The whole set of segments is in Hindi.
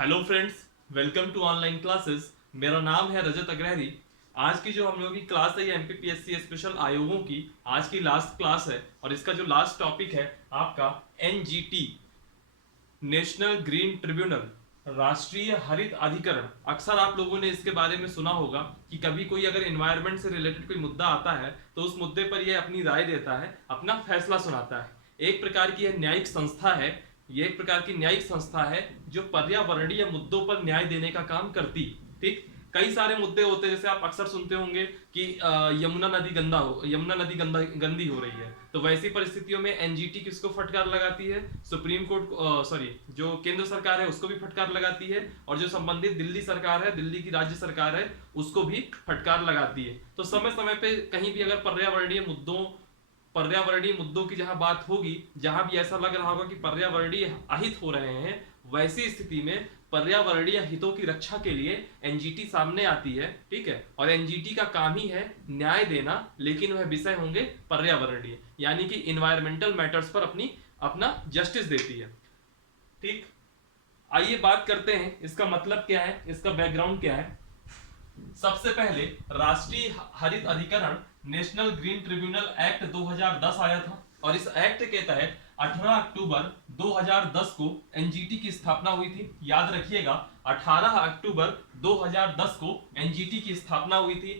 Hello friends, welcome to online classes. मेरा नाम है रजत अग्रहरी। आज की जो हम लोगों की क्लास है ये एमपीपीएससी स्पेशल आयोगों की आज की लास्ट क्लास है और इसका जो लास्ट टॉपिक है आपका एनजीटी, नेशनल ग्रीन ट्रिब्यूनल, राष्ट्रीय हरित अधिकरण। अक्सर आप लोगों ने इसके बारे में सुना होगा कि कभी कोई अगर एनवायरनमेंट से रिलेटेड कोई मुद्दा आता है तो उस मुद्दे पर यह अपनी राय देता है, अपना फैसला सुनाता है। एक प्रकार की यह न्यायिक संस्था है। ये एक प्रकार की न्यायिक संस्था है जो पर्यावरणीय मुद्दों पर न्याय देने का काम करती। ठीक, कई सारे मुद्दे होते हैं, जैसे आप अक्सर सुनते होंगे कि यमुना नदी गंदी हो रही है, तो वैसी परिस्थितियों में एनजीटी किसको फटकार लगाती है? सुप्रीम कोर्ट, सॉरी, जो केंद्र सरकार है उसको भी फटकार लगाती है, और जो संबंधित दिल्ली सरकार है, दिल्ली की राज्य सरकार है, उसको भी फटकार लगाती है। तो समय समय पे कहीं भी अगर पर्यावरणीय मुद्दों की जहां बात होगी, जहां भी ऐसा लग रहा होगा कि पर्यावरणीय अहित हो रहे हैं, वैसी स्थिति में पर्यावरणीय हितों की रक्षा के लिए एनजीटी सामने आती है। ठीक है, और एनजीटी का काम ही है न्याय देना, लेकिन वह विषय होंगे पर्यावरणीय, यानी कि इन्वायरमेंटल मैटर्स पर अपना जस्टिस देती है। ठीक, आइए बात करते हैं इसका मतलब क्या है, इसका बैकग्राउंड क्या है। सबसे पहले राष्ट्रीय हरित अधिकरण, नेशनल ग्रीन ट्रिब्यूनल एक्ट 2010 आया था, और इस एक्ट के तहत 18 अक्टूबर 2010 को एनजीटी की स्थापना हुई थी। याद रखिएगा, 18 अक्टूबर 2010 को एनजीटी की स्थापना हुई थी।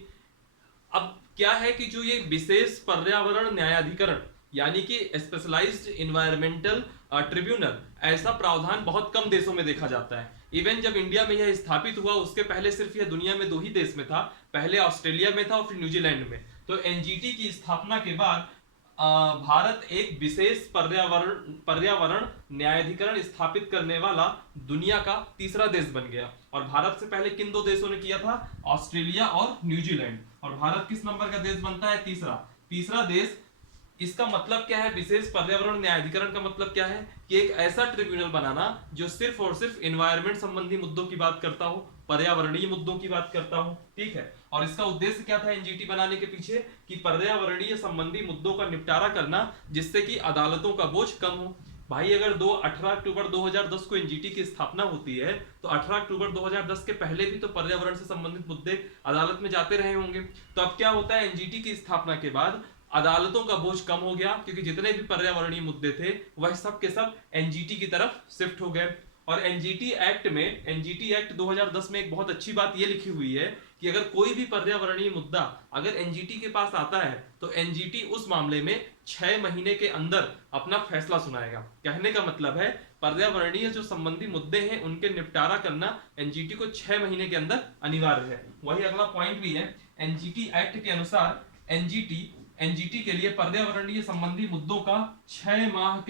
अब क्या है कि जो ये विशेष पर्यावरण न्यायाधिकरण, यानी कि स्पेशलाइज्ड इन्वायरमेंटल ट्रिब्यूनल, ऐसा प्रावधान बहुत कम देशों में देखा जाता है। इवन जब इंडिया में यह स्थापित हुआ उसके पहले सिर्फ यह दुनिया में 2 ही देश में था, पहले ऑस्ट्रेलिया में था और फिर न्यूजीलैंड में। तो एनजीटी की स्थापना के बाद भारत एक विशेष पर्यावरण न्यायाधिकरण स्थापित करने वाला दुनिया का तीसरा देश बन गया। और भारत से पहले किन 2 देशों ने किया था? ऑस्ट्रेलिया और न्यूजीलैंड। और भारत किस नंबर का देश बनता है? तीसरा देश। इसका मतलब क्या है? विशेष पर्यावरण न्यायाधिकरण का मतलब क्या है कि एक ऐसा ट्रिब्यूनल बनाना जो सिर्फ और सिर्फ एनवायरनमेंट संबंधी मुद्दों की बात करता हो, पर्यावरणीय मुद्दों की बात करता हो। ठीक है, और इसका उद्देश्य क्या था एनजीटी बनाने के पीछे? कि पर्यावरणीय संबंधी मुद्दों का निपटारा करना, जिससे कि अदालतों का बोझ कम हो। भाई, अगर 18 अक्टूबर 2010 को एनजीटी की स्थापना होती है, तो 18 अक्टूबर 2010 के पहले भी तो पर्यावरण से संबंधित मुद्दे अदालत में जाते रहे होंगे। तो अब क्या होता है, एनजीटी की स्थापना के बाद अदालतों का बोझ कम हो गया, क्योंकि जितने भी पर्यावरणीय मुद्दे थे वह सब के सब एनजीटी की तरफ शिफ्ट हो गए। और एनजीटी एक्ट 2010 में एक बहुत अच्छी बात यह लिखी हुई है कि अगर कोई भी पर्यावरणीय मुद्दा अगर एनजीटी के पास आता है तो एनजीटी उस मामले में 6 महीने के अंदर अपना फैसला सुनाएगा। कहने का मतलब है, पर्यावरणीय जो संबंधी मुद्दे हैं उनके निपटारा करना एनजीटी को 6 महीने के अंदर अनिवार्य है। वही अगला पॉइंट भी है, एनजीटी एक्ट के अनुसार एनजीटी के लिए पर्यावरणीय संबंधी मुद्दों का 6 माह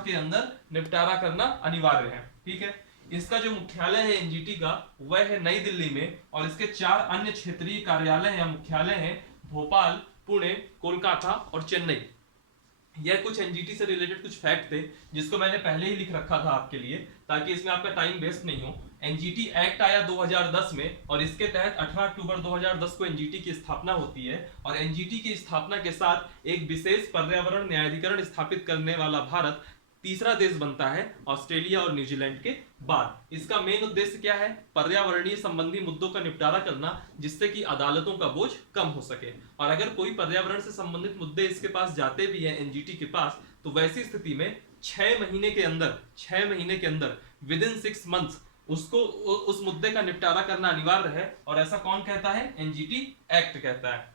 के अंदर निपटारा करना अनिवार्य है। ठीक है, इसका जो मुख्यालय है एनजीटी का, वह है नई दिल्ली में, और इसके 4 अन्य क्षेत्रीय कार्यालय या मुख्यालय हैं भोपाल, पुणे, कोलकाता और चेन्नई। यह कुछ एनजीटी से रिलेटेड कुछ फैक्ट थे जिसको मैंने पहले ही लिख रखा था आपके लिए, ताकि इसमें आपका टाइम वेस्ट नहीं हो। एनजीटी एक्ट आया 2010 में, और इसके तहत 18 अक्टूबर 2010 को एनजीटी की स्थापना होती है। और एनजीटी की स्थापना के साथ एक विशेष पर्यावरण न्यायाधिकरण स्थापित करने वाला भारत तीसरा देश बनता है, ऑस्ट्रेलिया और न्यूजीलैंड के बाद। इसका मेन उद्देश्य क्या है? पर्यावरणीय संबंधी मुद्दों का निपटारा करना, जिससे कि अदालतों का बोझ कम हो सके। और अगर कोई पर्यावरण से संबंधित मुद्दे इसके पास जाते भी हैं एनजीटी के पास, तो वैसी स्थिति में 6 महीने के अंदर विद इन 6 मंथ्स उसको उस मुद्दे का निपटारा करना अनिवार्य है। और ऐसा कौन कहता है? एनजीटी एक्ट कहता है।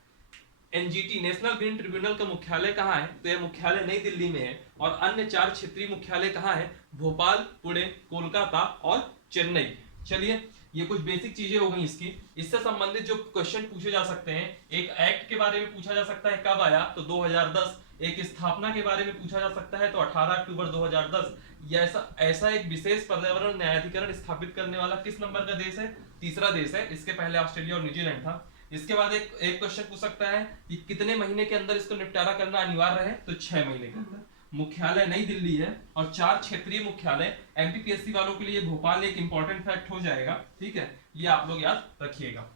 एनजीटी, नेशनल ग्रीन ट्रिब्यूनल का मुख्यालय कहाँ है? तो यह मुख्यालय नई दिल्ली में है। और अन्य 4 क्षेत्रीय मुख्यालय कहाँ है? भोपाल, पुणे, कोलकाता और चेन्नई। चलिए, ये कुछ बेसिक चीजें हो गई इसकी। इससे संबंधित जो क्वेश्चन पूछे जा सकते हैं, एक एक्ट के बारे में पूछा जा सकता है, कब आया? तो 2010। एक स्थापना के बारे में पूछा जा सकता है, तो 18 अक्टूबर 2010। या ऐसा एक विशेष पर्यावरण न्यायाधिकरण स्थापित करने वाला किस नंबर का देश है? तीसरा देश है। इसके पहले ऑस्ट्रेलिया और न्यूजीलैंड था। इसके बाद एक क्वेश्चन पूछ सकता है कि कितने महीने के अंदर इसको निपटारा करना अनिवार्य है? तो 6 महीने के अंदर। मुख्यालय नई दिल्ली है, और 4 क्षेत्रीय मुख्यालय। एमपीपीएससी वालों के लिए भोपाल एक इंपॉर्टेंट फैक्ट हो जाएगा। ठीक है, ये आप लोग याद रखिएगा।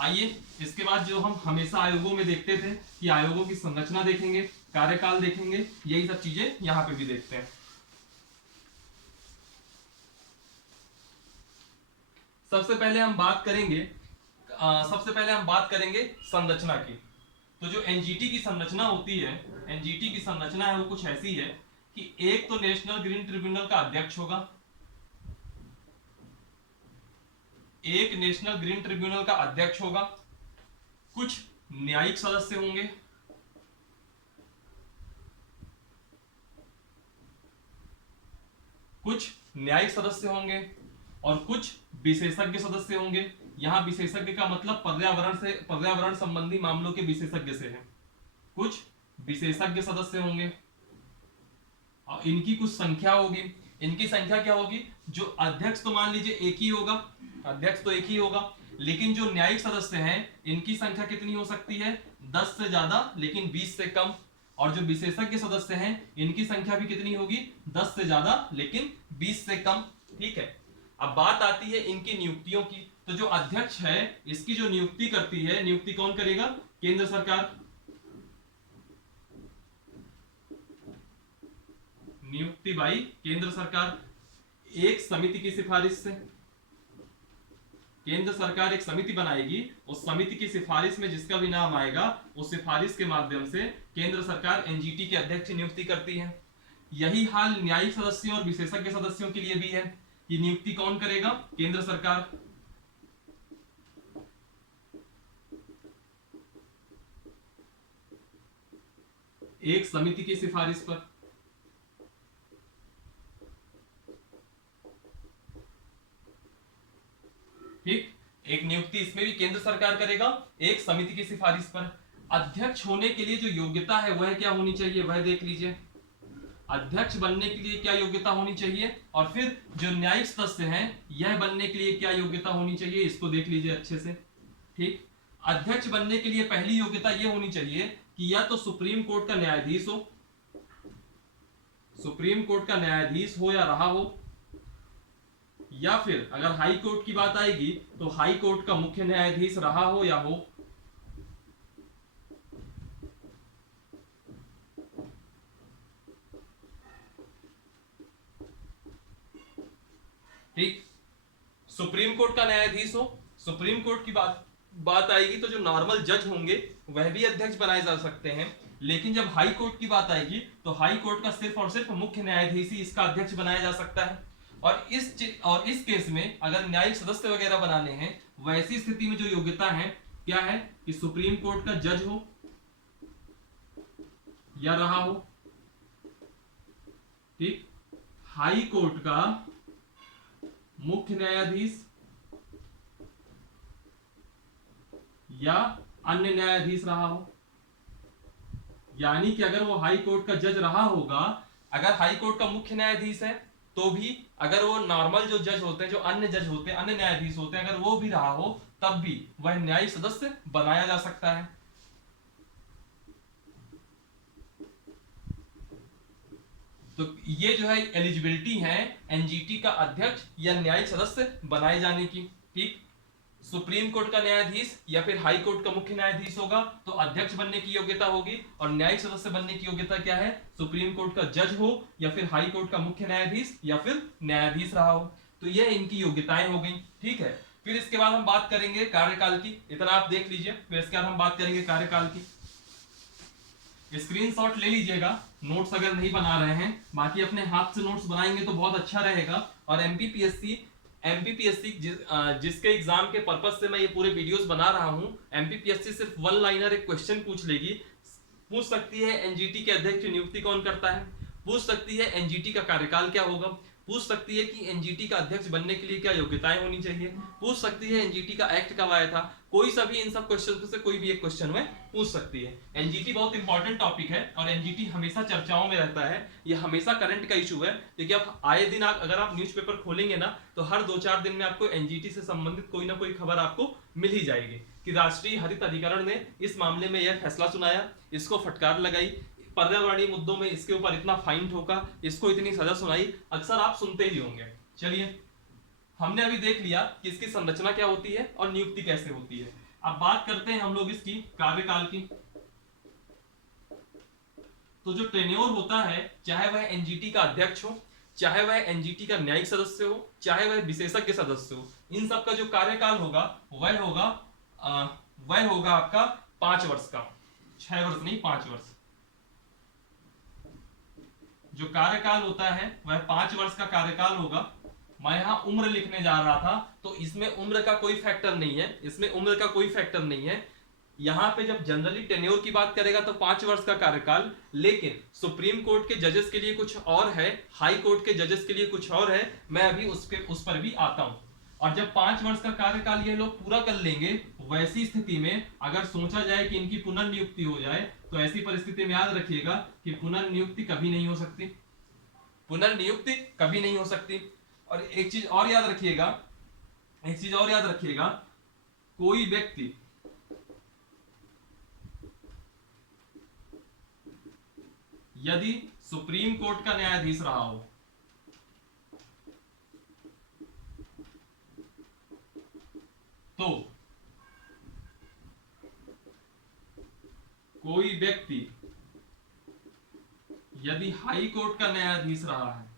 आइए, इसके बाद जो हम हमेशा आयोगों में देखते थे कि आयोगों की संरचना देखेंगे, कार्यकाल देखेंगे, यही सब चीजें यहाँ पे भी देखते हैं। सबसे पहले हम बात करेंगे संरचना की। तो जो एनजीटी की संरचना होती है, एनजीटी की संरचना है वो कुछ ऐसी है कि एक तो नेशनल ग्रीन ट्रिब्यूनल का अध्यक्ष होगा, एक नेशनल ग्रीन ट्रिब्यूनल का अध्यक्ष होगा, कुछ न्यायिक सदस्य होंगे, कुछ न्यायिक सदस्य होंगे और कुछ विशेषज्ञ सदस्य होंगे। यहां विशेषज्ञ का मतलब पर्यावरण संबंधी मामलों के विशेषज्ञ से है। कुछ विशेषज्ञ सदस्य होंगे और इनकी कुछ संख्या होगी। इनकी संख्या क्या होगी? जो अध्यक्ष तो मान लीजिए एक ही होगा, अध्यक्ष तो एक ही होगा, लेकिन जो न्यायिक सदस्य हैं इनकी संख्या कितनी हो सकती है? 10 से ज्यादा लेकिन 20 से कम। और जो विशेषज्ञ सदस्य हैं इनकी संख्या भी कितनी होगी? 10 से ज्यादा लेकिन 20 से कम। ठीक है, अब बात आती है इनकी नियुक्तियों की। तो जो अध्यक्ष है इसकी जो नियुक्ति करती है, नियुक्ति कौन करेगा? केंद्र सरकार। नियुक्ति बाई केंद्र सरकार एक समिति की सिफारिश से। केंद्र सरकार एक समिति बनाएगी, उस समिति की सिफारिश में जिसका भी नाम आएगा उस सिफारिश के माध्यम से केंद्र सरकार एनजीटी के अध्यक्ष की नियुक्ति करती है। यही हाल न्यायिक सदस्यों और विशेषज्ञ सदस्यों के लिए भी है कि नियुक्ति कौन करेगा? केंद्र सरकार। एक समिति की सिफारिश पर। ठीक, एक नियुक्ति इसमें भी केंद्र सरकार करेगा, एक समिति की सिफारिश पर। अध्यक्ष होने के लिए जो योग्यता है वह क्या होनी चाहिए वह देख लीजिए। अध्यक्ष बनने के लिए क्या योग्यता होनी चाहिए, और फिर जो न्यायिक सदस्य हैं यह बनने के लिए क्या योग्यता होनी चाहिए, इसको देख लीजिए अच्छे से। ठीक, अध्यक्ष बनने के लिए पहली योग्यता यह होनी चाहिए कि या तो सुप्रीम कोर्ट का न्यायाधीश हो, सुप्रीम कोर्ट का न्यायाधीश हो या रहा हो, या फिर अगर हाई कोर्ट की बात आएगी तो हाई कोर्ट का मुख्य न्यायाधीश रहा हो या हो। ठीक, सुप्रीम कोर्ट का न्यायाधीश हो। सुप्रीम कोर्ट की बात आएगी तो जो नॉर्मल जज होंगे वह भी अध्यक्ष बनाए जा सकते हैं, लेकिन जब हाई कोर्ट की बात आएगी तो हाई कोर्ट का सिर्फ और सिर्फ मुख्य न्यायाधीश ही इसका अध्यक्ष बनाया जा सकता है। और इस केस में अगर न्यायिक सदस्य वगैरह बनाने हैं, वैसी स्थिति में जो योग्यता है क्या है कि सुप्रीम कोर्ट का जज हो या रहा हो। ठीक, हाई कोर्ट का मुख्य न्यायाधीश या अन्य न्यायाधीश रहा हो। यानी कि अगर वो हाई कोर्ट का जज रहा होगा, अगर हाई कोर्ट का मुख्य न्यायाधीश है तो भी, अगर वो नॉर्मल जो जज होते हैं, जो अन्य जज होते हैं, अन्य न्यायाधीश होते हैं, अगर वो भी रहा हो तब भी वह न्यायिक सदस्य बनाया जा सकता है। तो ये जो है एलिजिबिलिटी है एनजीटी का अध्यक्ष या न्यायिक सदस्य बनाए जाने की। ठीक, सुप्रीम कोर्ट का न्यायाधीश या फिर हाई कोर्ट का मुख्य न्यायाधीश होगा तो अध्यक्ष बनने की योग्यता होगी, और न्यायिक सदस्य बनने की योग्यता क्या है? सुप्रीम कोर्ट का जज हो या फिर हाई कोर्ट का मुख्य न्यायाधीश या फिर न्यायाधीश रहा हो। तो ये इनकी योग्यताएं हो गई। ठीक है, फिर इसके बाद हम बात करेंगे कार्यकाल की। इतना आप देख लीजिए, फिर इसके बाद हम बात करेंगे कार्यकाल की। स्क्रीनशॉट ले लीजिएगा नोट्स अगर नहीं बना रहे हैं, बाकी अपने हाथ से नोट्स बनाएंगे तो बहुत अच्छा रहेगा। और एमपीपीएससी जिसके एग्जाम के पर्पस से मैं ये पूरे वीडियोस बना रहा हूं, एमपीपीएससी सिर्फ वन लाइनर एक क्वेश्चन पूछ लेगी। पूछ सकती है एनजीटी के अध्यक्ष की नियुक्ति कौन करता है, पूछ सकती है एनजीटी का कार्यकाल क्या होगा, पूछ सकती है कि एनजीटी का अध्यक्ष बनने के लिए क्या योग्यताएं होनी चाहिए, पूछ सकती है एनजीटी का एक्ट कब आया था। कोई सा भी इन सब क्वेश्चन से कोई भी एक क्वेश्चन में पूछ सकती है। एनजीटी बहुत इंपॉर्टेंट टॉपिक है और एनजीटी हमेशा चर्चाओं में रहता है, ये हमेशा करंट का इशू है, क्योंकि आप आए दिन अगर आप न्यूज़पेपर खोलेंगे ना तो हर 2-4 दिन में आपको एनजीटी से संबंधित कोई ना कोई खबर आपको मिल ही जाएगी कि राष्ट्रीय हरित अधिकरण ने इस मामले में यह फैसला सुनाया, इसको फटकार लगाई, पर्यावरणीय मुद्दों में इसके ऊपर इतना फाइन ठोका, इसको इतनी सजा सुनाई, अक्सर आप सुनते ही होंगे। चलिए, हमने अभी देख लिया कि इसकी संरचना क्या होती है और नियुक्ति कैसे होती है। अब बात करते हैं हम लोग इसकी कार्यकाल की। तो जो टेन्योर होता है, चाहे वह एनजीटी का अध्यक्ष हो, चाहे वह एनजीटी का न्यायिक सदस्य हो, चाहे वह विशेषज्ञ सदस्य हो, इन सब का जो कार्यकाल होगा वह होगा आपका 5 वर्ष का, 6 वर्ष नहीं 5 वर्ष। जो कार्यकाल होता है वह 5 वर्ष का कार्यकाल होगा। मैं यहां उम्र लिखने जा रहा था, तो इसमें उम्र का कोई फैक्टर नहीं है, इसमें उम्र का कोई फैक्टर नहीं है। यहां पे जब जनरली टेन्योर की बात करेगा तो 5 वर्ष का कार्यकाल, लेकिन सुप्रीम कोर्ट के जजेस के लिए कुछ और है, हाई कोर्ट के जजेस के लिए कुछ और है। मैं अभी उस पर भी आता हूं। और जब 5 वर्ष का कार्यकाल ये लोग पूरा कर लेंगे, वैसी स्थिति में अगर सोचा जाए कि इनकी पुनर्नियुक्ति हो जाए, तो ऐसी परिस्थिति में याद रखिएगा कि पुनर्नियुक्ति कभी नहीं हो सकती, पुनर्नियुक्ति कभी नहीं हो सकती। और एक चीज और याद रखिएगा, कोई व्यक्ति यदि सुप्रीम कोर्ट का न्यायाधीश रहा हो, तो कोई व्यक्ति यदि हाई कोर्ट का न्यायाधीश रहा है,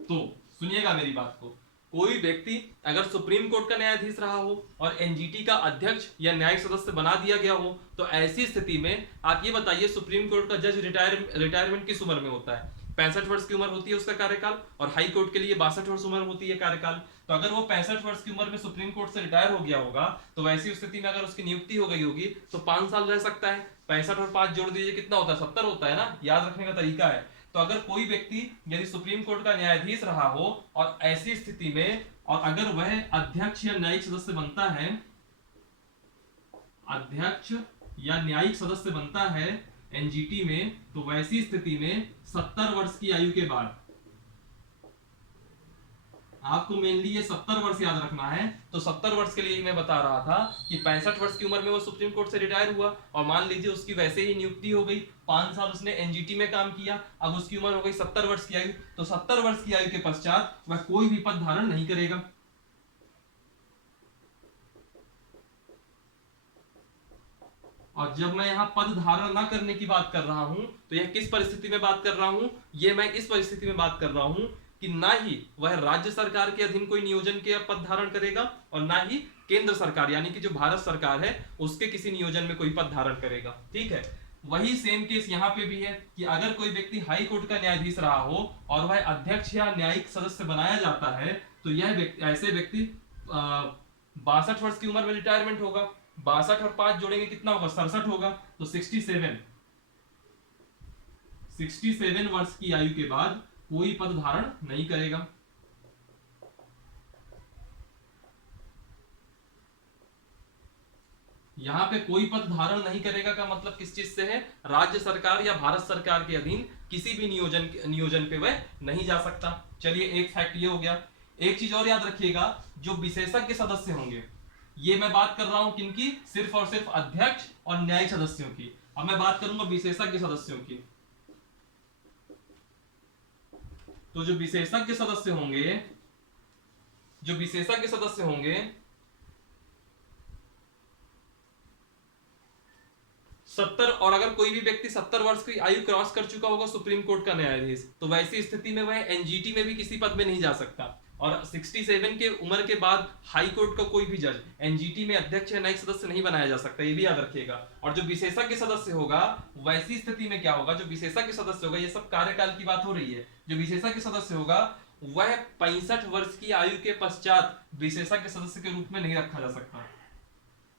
तो सुनिएगा मेरी बात को, कोई व्यक्ति अगर सुप्रीम कोर्ट का न्यायाधीश रहा हो और एनजीटी का अध्यक्ष या न्यायिक सदस्य बना दिया गया हो, तो ऐसी स्थिति में आप ये बताइए, सुप्रीम कोर्ट का जज रिटायरमेंट किस उम्र में होता है? 65 वर्ष की उम्र होती है उसका कार्यकाल, और हाई कोर्ट के लिए 62 वर्ष उम्र होती है कार्यकाल। तो अगर वो 65 वर्ष की उम्र में सुप्रीम कोर्ट से रिटायर हो गया होगा, तो वैसी स्थिति में अगर उसकी नियुक्ति हो गई होगी तो 5 साल रह सकता है। 65 और 5 जोड़ दीजिए, कितना होता है? 70 होता है ना, याद रखने का तरीका है। तो अगर कोई व्यक्ति यदि सुप्रीम कोर्ट का न्यायाधीश रहा हो और ऐसी स्थिति में, और अगर वह अध्यक्ष या न्यायिक सदस्य बनता है, अध्यक्ष या न्यायिक सदस्य बनता है एनजीटी में, तो वैसी स्थिति में 70 वर्ष की आयु के बाद, आपको मेनली ये 70 वर्ष याद रखना है। तो 70 वर्ष के लिए मैं बता रहा था कि 65 वर्ष की उम्र में वो सुप्रीम कोर्ट से रिटायर हुआ, और मान लीजिए उसकी वैसे ही नियुक्ति हो गई, 5 साल उसने एनजीटी में काम किया, अब उसकी उम्र हो गई 70 वर्ष की आयु। तो 70 वर्ष की आयु के पश्चात वह कोई भी पद धारण नहीं करेगा। और जब मैं यहाँ पद धारण ना करने की बात कर रहा हूं, तो यह किस परिस्थिति में बात कर रहा हूं? ये मैं इस परिस्थिति में बात कर रहा हूं कि ना ही वह राज्य सरकार के अधीन कोई नियोजन के पद धारण करेगा, और ना ही केंद्र सरकार यानी कि जो भारत सरकार है उसके किसी नियोजन में कोई पद धारण करेगा। ठीक है, वही सेम केस यहाँ पे भी है कि अगर कोई व्यक्ति हाई कोर्ट का न्यायाधीश रहा हो और वह अध्यक्ष या न्यायिक सदस्य बनाया जाता है, तो यह ऐसे व्यक्ति 62 वर्ष की उम्र में रिटायरमेंट होगा। 62 और 5 जोड़ेंगे कितना होगा? 67 होगा। तो 67 वर्ष की आयु के बाद कोई पद धारण नहीं करेगा। यहां पे कोई पद धारण नहीं करेगा का मतलब किस चीज से है? राज्य सरकार या भारत सरकार के अधीन किसी भी नियोजन पे वह नहीं जा सकता। चलिए, एक फैक्ट ये हो गया। एक चीज और याद रखिएगा, जो विशेषज्ञ सदस्य होंगे, ये मैं बात कर रहा हूं किनकी? सिर्फ और सिर्फ अध्यक्ष और न्यायिक सदस्यों की। अब मैं बात करूंगा विशेषज्ञ सदस्यों की। तो जो विशेषज्ञ सदस्य होंगे 70, और अगर कोई भी व्यक्ति 70 वर्ष की आयु क्रॉस कर चुका होगा सुप्रीम कोर्ट का न्यायाधीश, तो वैसी स्थिति में वह एनजीटी में भी किसी पद में नहीं जा सकता। और 67 के उम्र के बाद हाई कोर्ट का कोई भी जज एनजीटी में अध्यक्ष या न्यायिक सदस्य नहीं बनाया जा सकता, ये भी याद रखिएगा। और जो विशेषज्ञ सदस्य होगा, वैसी स्थिति में क्या होगा? जो विशेषज्ञ सदस्य होगा, ये सब कार्यकाल की बात हो रही है, जो विशेषज्ञ सदस्य होगा वह 65 वर्ष की आयु के पश्चात विशेषज्ञ सदस्य के रूप में नहीं रखा जा सकता।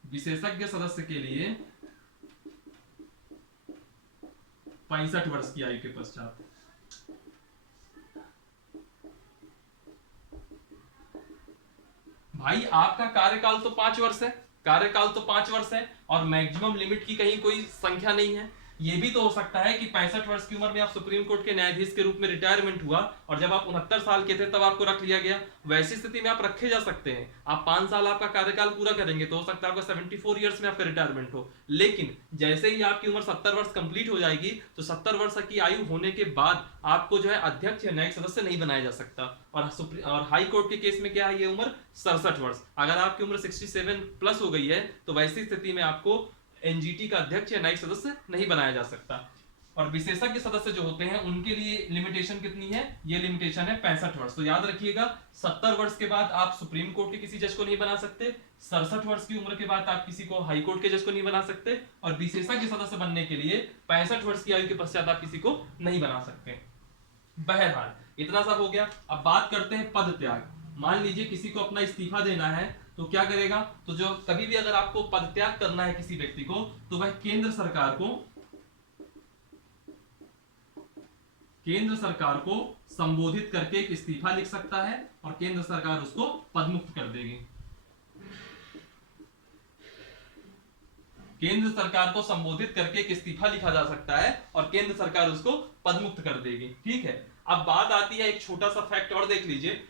विशेषज्ञ सदस्य के लिए 65 वर्ष की आयु के पश्चात। भाई, आपका कार्यकाल तो 5 वर्ष है, और मैक्सिमम लिमिट की कहीं कोई संख्या नहीं है। ये भी तो हो सकता है कि 65 वर्ष की उम्र में आप सुप्रीम कोर्ट के न्यायाधीश के रूप में रिटायरमेंट हुआ, और जब आप 69 साल के थे तब आपको रख लिया गया। वैसी स्थिति में आप रखे जा सकते हैं। आप 5 साल आपका कार्यकाल पूरा करेंगे तो हो सकता है आपका 74 ईयर्स में आपका रिटायरमेंट हो, लेकिन जैसे ही आपकी उम्र 70 वर्ष कंप्लीट हो जाएगी, तो 70 वर्ष की आयु होने के बाद आपको जो है अध्यक्ष या न्यायिक सदस्य नहीं बनाया जा सकता। और हाई कोर्ट के केस में क्या है? ये उम्र 67 वर्ष। अगर आपकी उम्र 67 प्लस हो गई है, तो वैसी स्थिति में आपको एनजीटी का अध्यक्ष या न्यायिक सदस्य नहीं बनाया जा सकता। और विशेषज्ञ सदस्य जो होते हैं उनके लिए लिमिटेशन कितनी है, ये लिमिटेशन है 65 वर्ष। तो याद रखिएगा 70 वर्ष के बाद आप सुप्रीम कोर्ट के किसी जज को नहीं बना सकते, 67 वर्ष की उम्र के बाद आप किसी को हाई कोर्ट के जज को नहीं बना सकते, और विशेषज्ञ सदस्य बनने के लिए 65 वर्ष की आयु के पश्चात आप किसी को नहीं बना सकते। बहरहाल इतना सब हो गया। अब बात करते हैं पद त्याग। मान लीजिए किसी को अपना इस्तीफा देना है तो क्या करेगा, तो जो कभी भी अगर आपको पद त्याग करना है किसी व्यक्ति को, तो वह केंद्र सरकार को संबोधित करके एक इस्तीफा लिख सकता है और केंद्र सरकार उसको पदमुक्त कर देगी। केंद्र सरकार को संबोधित करके एक इस्तीफा लिखा जा सकता है और केंद्र सरकार उसको पदमुक्त कर देगी। ठीक है, अब बात आती है एक छोटा सा फैक्ट और देख लीजिए,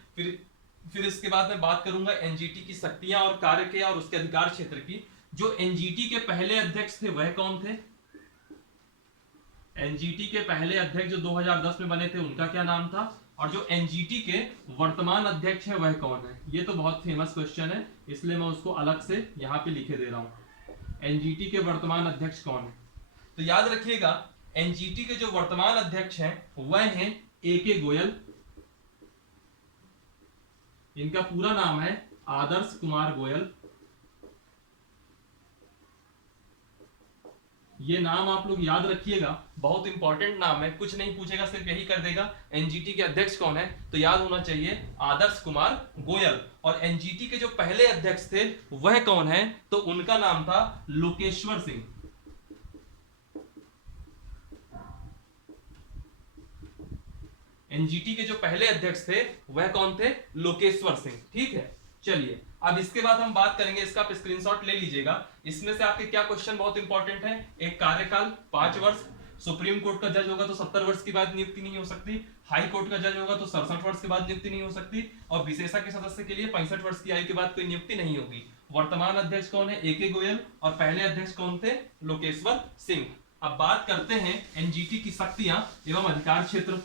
फिर इसके बाद मैं बात करूंगा एनजीटी की शक्तियां और कार्य के और उसके अधिकार क्षेत्र की। जो एनजीटी के पहले अध्यक्ष थे वह कौन थे? एनजीटी के पहले अध्यक्ष जो 2010 में बने थे उनका क्या नाम था? और जो एनजीटी के वर्तमान अध्यक्ष है वह कौन है? ये तो बहुत फेमस क्वेश्चन है, इसलिए मैं उसको अलग से यहाँ पे लिखे दे रहा हूँ। एनजीटी के वर्तमान अध्यक्ष कौन है? तो याद रखिएगा एनजीटी के जो वर्तमान अध्यक्ष हैं वह हैं एके गोयल। इनका पूरा नाम है आदर्श कुमार गोयल। ये नाम आप लोग याद रखिएगा, बहुत इंपॉर्टेंट नाम है, कुछ नहीं पूछेगा सिर्फ यही कर देगा एनजीटी के अध्यक्ष कौन है, तो याद होना चाहिए आदर्श कुमार गोयल। और एनजीटी के जो पहले अध्यक्ष थे वह कौन है, तो उनका नाम था लोकेश्वर सिंह। एनजीटी के जो पहले अध्यक्ष थे वह कौन थे? लोकेश्वर सिंह। ठीक है, चलिए अब इसके बाद हम बात करेंगे, इसका आप स्क्रीनशॉट ले लीजिएगा। इसमें से आपके क्या क्वेश्चन बहुत इंपॉर्टेंट है? एक कार्यकाल 5 वर्ष, सुप्रीम कोर्ट का जज होगा तो 70 वर्ष के बाद नियुक्ति नहीं हो सकती, हाई कोर्ट का जज होगा तो 67 वर्ष के बाद नियुक्ति नहीं हो सकती, और विशेषज्ञ सदस्य के लिए 65 वर्ष की आयु के बाद कोई नियुक्ति नहीं होगी। वर्तमान अध्यक्ष कौन है? एके गोयल। और पहले अध्यक्ष कौन थे? लोकेश्वर सिंह। अब बात करते हैं एनजीटी की शक्तियां एवं अधिकार क्षेत्र।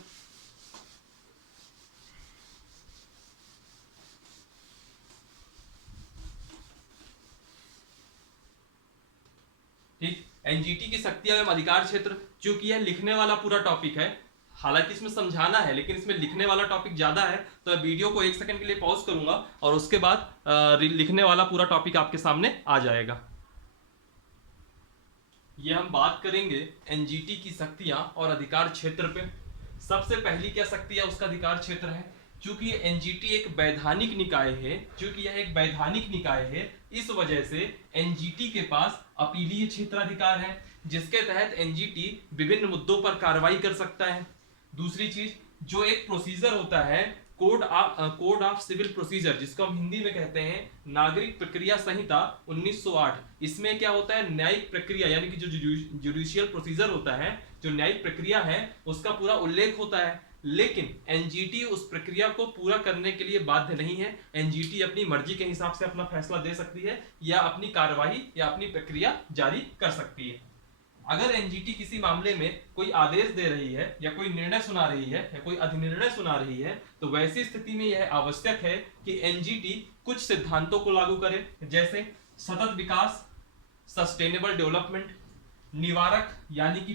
ठीक, एनजीटी की शक्तियां एवं अधिकार क्षेत्र, चूंकि यह लिखने वाला पूरा टॉपिक है, हालांकि इसमें समझाना है लेकिन इसमें लिखने वाला टॉपिक ज्यादा है, तो मैं वीडियो को 1 सेकंड के लिए पॉज करूंगा और उसके बाद लिखने वाला पूरा टॉपिक आपके सामने आ जाएगा। ये हम बात करेंगे एनजीटी की शक्तियां और अधिकार क्षेत्र पे। सबसे पहली क्या शक्ति है, उसका अधिकार क्षेत्र है। चूंकि एनजीटी एक वैधानिक निकाय है, इस वजह से एनजीटी के पास अपीलीय क्षेत्राधिकार है, जिसके तहत एनजीटी विभिन्न मुद्दों पर कार्रवाई कर सकता है। दूसरी चीज, जो एक प्रोसीजर होता है कोड ऑफ सिविल प्रोसीजर, जिसको हम हिंदी में कहते हैं नागरिक प्रक्रिया संहिता 1908, इसमें क्या होता है, न्यायिक प्रक्रिया यानी कि जो जुडिशियल प्रोसीजर होता है, जो न्यायिक प्रक्रिया है उसका पूरा उल्लेख होता है। लेकिन एनजीटी उस प्रक्रिया को पूरा करने के लिए बाध्य नहीं है। एनजीटी अपनी मर्जी के हिसाब से अपना फैसला दे सकती है या अपनी कार्यवाही या अपनी प्रक्रिया जारी कर सकती है। अगर एनजीटी किसी मामले में कोई आदेश दे रही है या कोई निर्णय सुना रही है या कोई अधिनिर्णय सुना रही है, तो वैसी स्थिति में यह आवश्यक है कि एनजीटी कुछ सिद्धांतों को लागू करे, जैसे सतत विकास, सस्टेनेबल डेवलपमेंट, निवारक यानी कि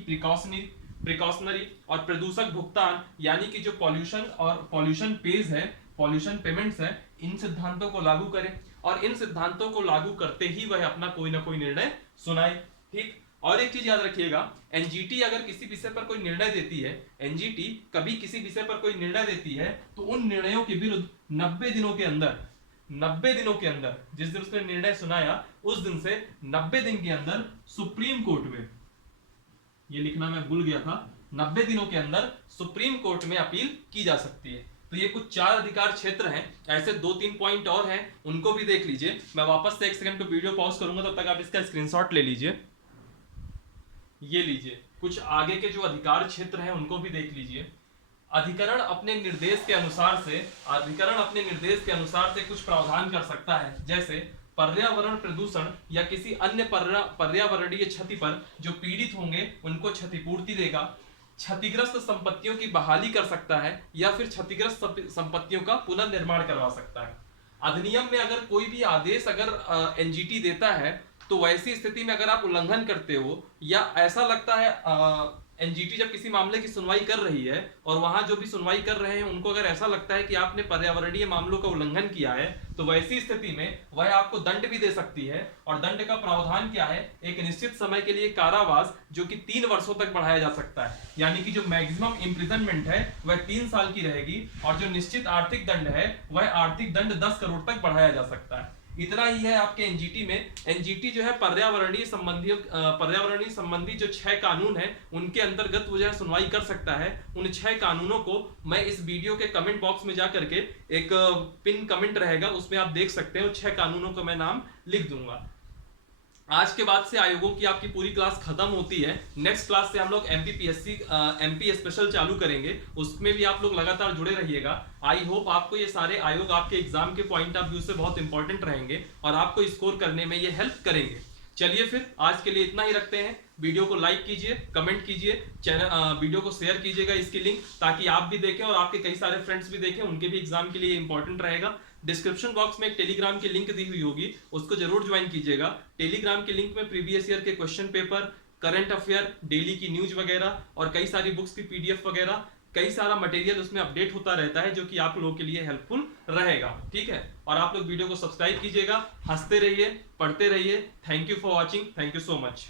प्रिकॉशनरी, और प्रदूषक भुगतान यानी कि जो पॉल्यूशन पेज है, पॉल्यूशन पेमेंट्स है, इन सिद्धांतों को लागू करें। और इन सिद्धांतों को लागू करते ही वह अपना कोई ना कोई निर्णय सुनाए। ठीक, और एक चीज याद रखिएगा, एनजीटी अगर किसी विषय पर कोई निर्णय देती है, एनजीटी कभी किसी विषय पर कोई निर्णय देती है, तो उन निर्णयों के विरुद्ध 90 दिनों के अंदर जिस दिन उसने निर्णय सुनाया उस दिन से 90 दिन के अंदर सुप्रीम कोर्ट में, ये लिखना मैं भूल गया था, 90 दिनों के अंदर सुप्रीम कोर्ट में अपील की जा सकती है। तो ये कुछ 4 अधिकार क्षेत्र हैं। ऐसे 2-3 पॉइंट और हैं, उनको भी देख लीजिए। मैं वापस से 1 सेकंड पे वीडियो पॉज करूंगा, तब तक आप इसका स्क्रीनशॉट ले लीजिए। ये लीजिए, कुछ आगे के जो अधिकार क्षेत्र हैं उनको भी देख लीजिए। अधिकरण अपने निर्देश के अनुसार से कुछ प्रावधान कर सकता है, जैसे पर्यावरण प्रदूषण या किसी अन्य पर्यावरणीय क्षति पर जो पीड़ित होंगे उनको क्षतिपूर्ति देगा, क्षतिग्रस्त संपत्तियों की बहाली कर सकता है या फिर क्षतिग्रस्त संपत्तियों का पुनर्निर्माण करवा सकता है। अधिनियम में अगर कोई भी आदेश अगर एनजीटी देता है तो वैसी स्थिति में अगर आप उल्लंघन करते हो या ऐसा लगता है एनजीटी जब किसी मामले की सुनवाई कर रही है और वहां जो भी सुनवाई कर रहे हैं उनको अगर ऐसा लगता है कि आपने पर्यावरणीय मामलों का उल्लंघन किया है, तो वैसी स्थिति में वह आपको दंड भी दे सकती है। और दंड का प्रावधान क्या है, एक निश्चित समय के लिए कारावास जो कि 3 वर्षों तक बढ़ाया जा सकता है, यानी कि जो मैक्सिमम इम्प्रिजनमेंट है वह 3 साल की रहेगी और जो निश्चित आर्थिक दंड है वह आर्थिक दंड 10 करोड़ तक बढ़ाया जा सकता है। इतना ही है आपके एनजीटी में। एनजीटी जो है पर्यावरणीय संबंधी जो 6 कानून है उनके अंतर्गत वो जो है सुनवाई कर सकता है। उन 6 कानूनों को मैं इस वीडियो के कमेंट बॉक्स में जा करके एक पिन कमेंट रहेगा उसमें आप देख सकते हैं, 6 कानूनों को मैं नाम लिख दूंगा। आज के बाद से आयोगों की आपकी पूरी क्लास खत्म होती है। नेक्स्ट क्लास से हम लोग एमपी स्पेशल चालू करेंगे, उसमें भी आप लोग लगातार जुड़े रहिएगा। आई होप आपको ये सारे आयोग आपके एग्जाम के पॉइंट ऑफ व्यू से बहुत इंपॉर्टेंट रहेंगे और आपको स्कोर करने में ये हेल्प करेंगे। चलिए फिर आज के लिए इतना ही रखते हैं। वीडियो को लाइक कीजिए, कमेंट कीजिए, चैनल वीडियो को शेयर कीजिएगा इसकी लिंक, ताकि आप भी देखें और आपके कई सारे फ्रेंड्स भी देखें, उनके भी एग्जाम के लिए इंपॉर्टेंट रहेगा। डिस्क्रिप्शन बॉक्स में एक टेलीग्राम की लिंक दी हुई होगी, उसको जरूर ज्वाइन कीजिएगा। टेलीग्राम की लिंक में प्रीवियस ईयर के question paper, current affair, daily की न्यूज वगैरह और कई सारी बुक्स की पीडीएफ वगैरह, कई सारा मटेरियल उसमें अपडेट होता रहता है जो कि आप लोगों के लिए हेल्पफुल रहेगा। ठीक है, और आप लोग वीडियो को सब्सक्राइब कीजिएगा, हंसते रहिए, पढ़ते रहिए। Thank you for watching, thank you so much.